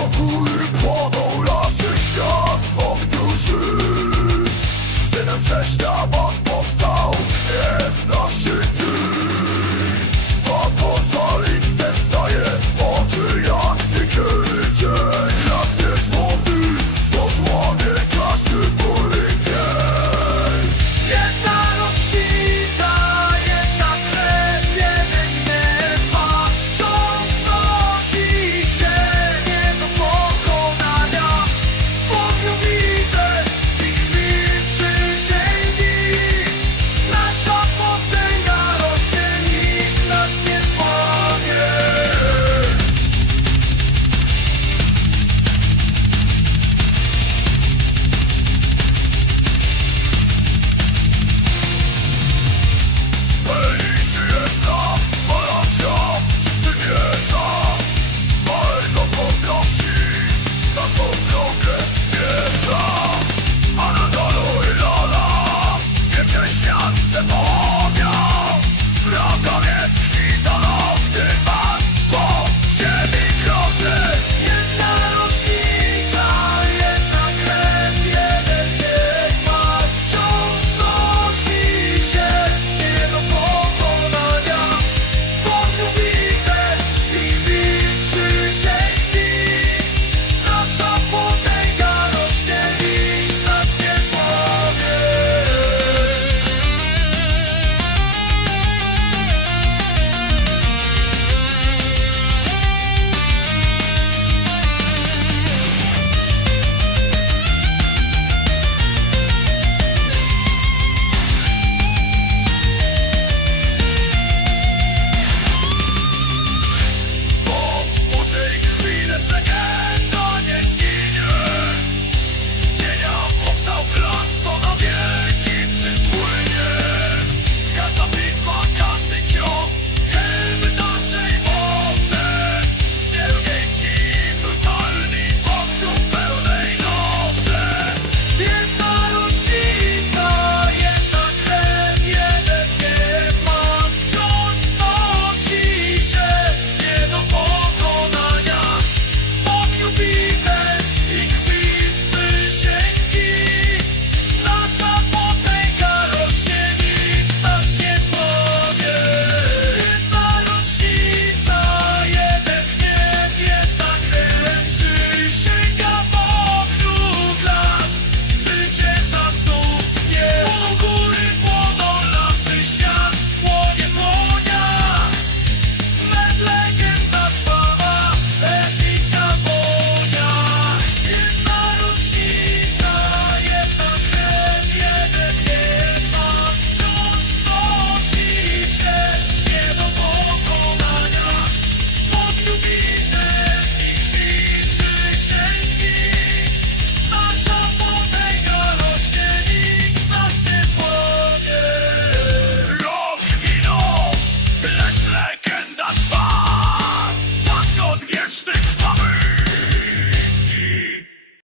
Pokój podał lasy, świat w